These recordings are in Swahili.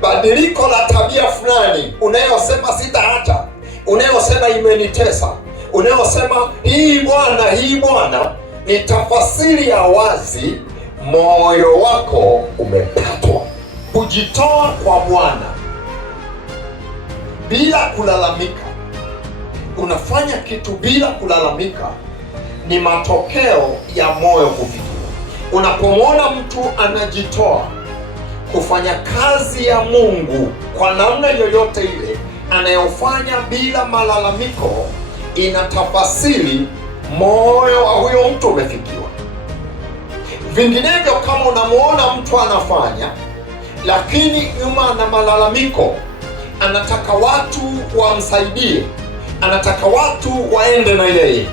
badiliko la tabia fulani unayosema sitaacha, unayosema imenitesa, unayosema hii Bwana, ni tafasiri ya wazi moyo wako umepatwa. Kujitoa kwa Bwana bila kulalamika, unafanya kitu bila kulalamika, ni matokeo ya moyo kufikiwa. Unapomwona mtu anajitoa kufanya kazi ya Mungu kwa namna yoyote ile anayofanya bila malalamiko, inatafasiri moyo wa huyo mtu umefikiwa. Vinginevyo, kama unamwona mtu anafanya lakini nyuma ana malalamiko, anataka watu wamsaidie, anataka watu waende na yeye,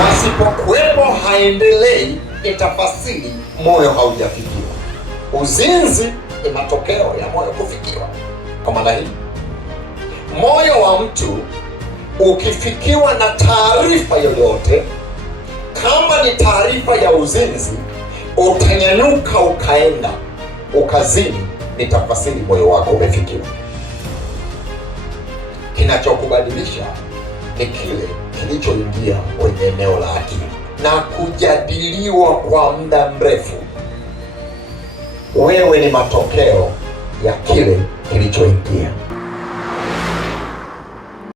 wasipokuwepo haendelei, itafasiri moyo haujafikiwa. Uzinzi ni matokeo ya moyo kufikiwa. Kwa maana hii, moyo wa mtu ukifikiwa na taarifa yoyote, kama ni taarifa ya uzinzi, utanyanyuka ukaenda ukazini, ni tafasiri moyo wako umefikiwa. Kinachokubadilisha ni kile kilichoingia kwenye eneo la akili na kujadiliwa kwa muda mrefu. Wewe ni matokeo ya kile kilichoingia.